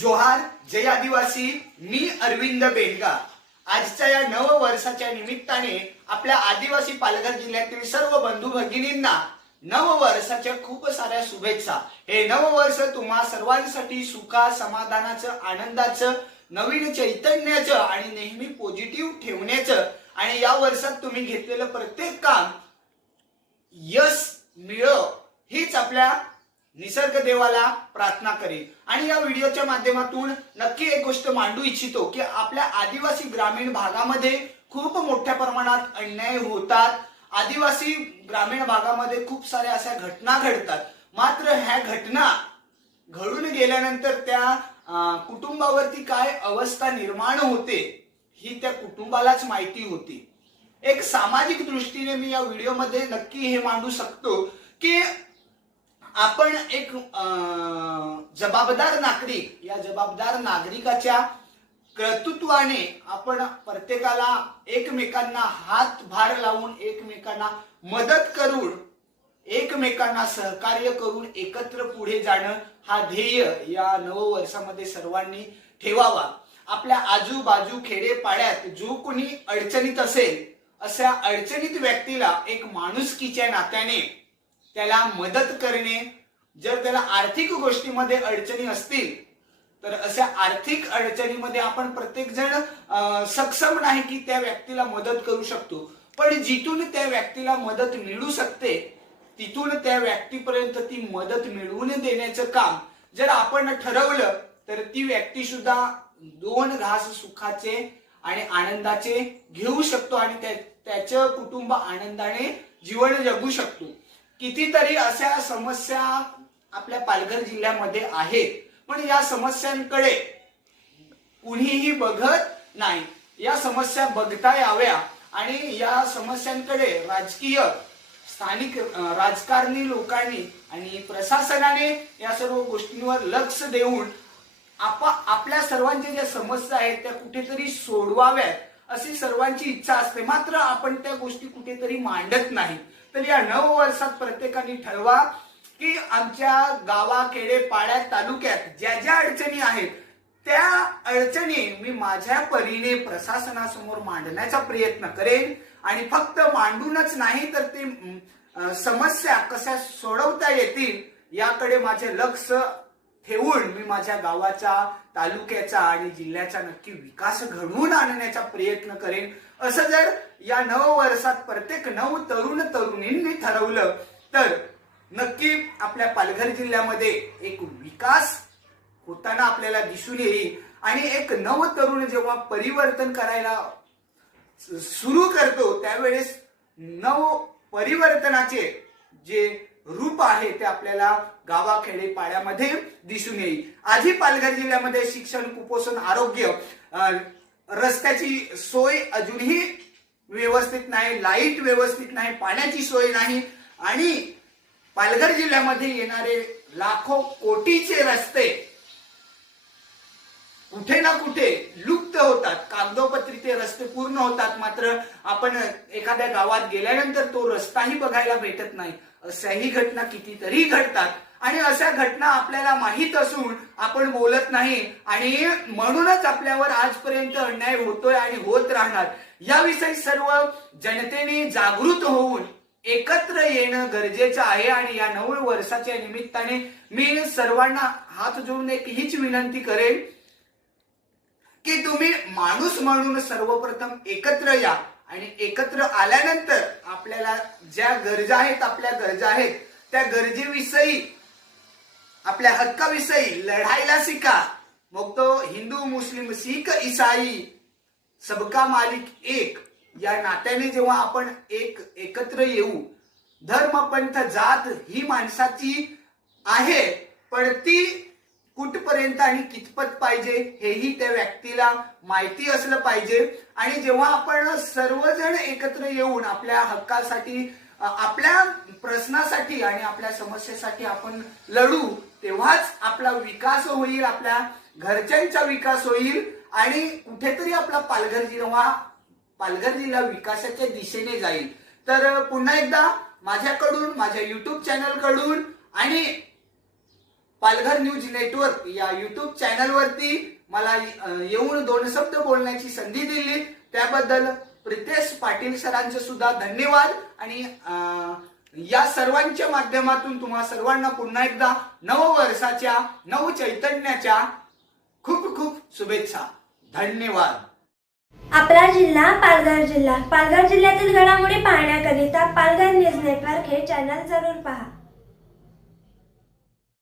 जोहार जय आदिवासी मी अरविंद बेलगा आजच्या या नव वर्षाच्या निमित्ताने आपल्या आदिवासी पालघर जिल्ह्यातील सर्व बंधू भगिनींना नव वर्षाच्या खूप साऱ्या शुभेच्छा. हे नव वर्ष तुम्हा सर्वांसाठी सुखा समाधानाचं आनंदाचं नवीन चैतन्याचं आणि नेहमी पॉझिटिव्ह ठेवण्याचं. आणि या वर्षात तुम्ही घेतलेलं प्रत्येक काम यश मिळव हीच आपल्या निसर्ग देवाला प्रार्थना करेल आणि या व्हिडिओच्या माध्यमातून नक्की एक गोष्ट मांडू इच्छितो की आपल्या आदिवासी ग्रामीण भागामध्ये खूप मोठ्या प्रमाणात अन्याय होतात. आदिवासी ग्रामीण भागामध्ये खूप साऱ्या अशा घटना घडतात. मात्र ह्या घटना घडून गेल्यानंतर त्या कुटुंबावरती काय अवस्था निर्माण होते ही त्या कुटुंबालाच माहिती होती. एक सामाजिक दृष्टीने मी या व्हिडिओमध्ये नक्की हे मांडू शकतो की आपण एक जबाबदार नागरिक या जबाबदार नागरिकाच्या कर्तृत्वाने आपण प्रत्येकाला एकमेकांना हात भार लावून एकमेकांना मदत करून एकमेकांना सहकार्य करून एकत्र पुढे जाणं हा ध्येय या नववर्षामध्ये सर्वांनी ठेवावा. आपल्या आजूबाजू खेडेपाड्यात जो कोणी अडचणीत असेल अशा अडचणीत व्यक्तीला एक माणुसकीच्या नात्याने त्याला मदत करणे. जर त्याला आर्थिक गोष्टीमध्ये अडचणी असतील तर अशा आर्थिक अडचणीमध्ये आपण प्रत्येक जण सक्षम नाही की त्या व्यक्तीला मदत करू शकतो. पण जिथून त्या व्यक्तीला मदत मिळू शकते तिथून त्या व्यक्तीपर्यंत ती मदत मिळवून देण्याचं काम. जर आपण ठरवलं तर ती व्यक्ती सुद्धा दोन घास सुखाचे आणि आनंदाचे घेऊ शकतो आणि त्याचं कुटुंब आनंदाने जीवन जगू शकतो. कितीतरी अशा समस्या आपल्या पालघर जिल्ह्यामध्ये आहेत. पण या समस्यांकडे कुणीही बघत नाही. या समस्या बघता याव्या आणि या समस्यांकडे राजकीय स्थानिक राजकारणी लोकांनी आणि प्रशासनाने या सर्व गोष्टींवर लक्ष देऊन आपा आपल्या सर्वांच्या ज्या समस्या आहेत त्या कुठेतरी सोडवाव्यात अशी सर्वांची इच्छा असते. मात्र आपण त्या गोष्टी कुठेतरी मांडत नाही. तर या नव वर्षात प्रत्येकाने ठरवा की आमच्या गावा पाड्यात तालुक्यात ज्या ज्या अडचणी आहेत त्या अडचणी मी माझ्या परीने प्रशासनासमोर मांडण्याचा प्रयत्न करेन. आणि फक्त मांडूनच नाही तर ते समस्या कशा सोडवता येतील याकडे माझे लक्ष ठेवून मी माझ्या गावाचा तालुक्याचा आणि जिल्ह्याचा नक्की विकास घडवून आणण्याचा प्रयत्न करेन. असं जर या नव वर्षात प्रत्येक नव तरुण तरुणींनी ठरवलं तर नक्की आपल्या पालघर जिल्ह्यामध्ये एक विकास होताना आपल्याला दिसून येईल. आणि एक नव तरुण जेव्हा परिवर्तन करायला सुरू करतो त्यावेळेस नव परिवर्तनाचे जे रूप आहे ते आपल्याला गावाखेडे पाड्यामध्ये दिसून येईल. आधी पालघर जिल्ह्यामध्ये शिक्षण कुपोषण आरोग्य रस्त्याची सोय अजूनही व्यवस्थित नाही लाइट व्यवस्थित नाही पाण्याची सोय नाही आणि पालघर जिल्ह्यामध्ये येणारे लाखो कोटीचे रस्ते कुठे ना कुठे लुप्त होतात. कागदोपत्रीचे रस्ते पूर्ण होतात. मात्र आपण एखाद्या गावात गेल्यानंतर तो रस्ताही बघायला भेटत नाही. अशाही घटना कितीतरी घडतात. आणि अशा घटना आपल्याला माहीत असून आपण बोलत नाही. आणि म्हणूनच आपल्यावर आजपर्यंत अन्याय होतोय आणि होत राहणार. याविषयी सर्व जनतेने जागृत होऊन एकत्र येणं गरजेचं आहे. आणि या नऊ वर्षाच्या निमित्ताने मी सर्वांना हात जोडून एक हीच विनंती करेन. की तुम्ही माणूस म्हणून सर्वप्रथम एकत्र या आणि एकत्र आल्यानंतर आपल्याला ज्या गरजा आहेत आपल्या गरजा आहेत त्या गरजेविषयी आपल्या हक्काविषयी लढायला शिका. मग तो हिंदू मुस्लिम सिख इसाई सबका मालिक एक या नात्याने जेव्हा आपण एक एकत्र येऊ धर्म पंथ जात ही माणसाची आहे पण ती कुठपर्यंत आणि कितपत पाहिजे हेही त्या व्यक्तीला माहिती असलं पाहिजे. आणि जेव्हा आपण सर्वजण एकत्र येऊन आपल्या हक्कासाठी आपल्या प्रश्नासाठी आणि आपल्या समस्येसाठी आपण लढू तेव्हाच आपला विकास होईल आपल्या घरच्यांचा विकास होईल. आणि कुठेतरी आपला पालघर जिल्हा पालघर जिल्हा विकासाच्या दिशेने जाईल. तर पुन्हा एकदा माझ्याकडून माझ्या युट्यूब चॅनलकडून आणि पालघर न्यूज नेटवर्क या युट्यूब चॅनलवरती मला येऊन दोन शब्द बोलण्याची संधी दिली. त्याबद्दल प्रितेश पाटील सरांचे सुद्धा धन्यवाद. आणि या सर्वांच्या माध्यमातून तुम्हा सर्वांना पुन्हा एकदा नववर्षाच्या नव चैतन्याच्या खूप खूप शुभेच्छा. धन्यवाद. आपला जिल्हा पालघर जिल्हा. पालघर जिल्ह्यातील घडामोडी पाहण्याकरिता पालघर न्यूज नेटवर्क हे चॅनल जरूर पहा.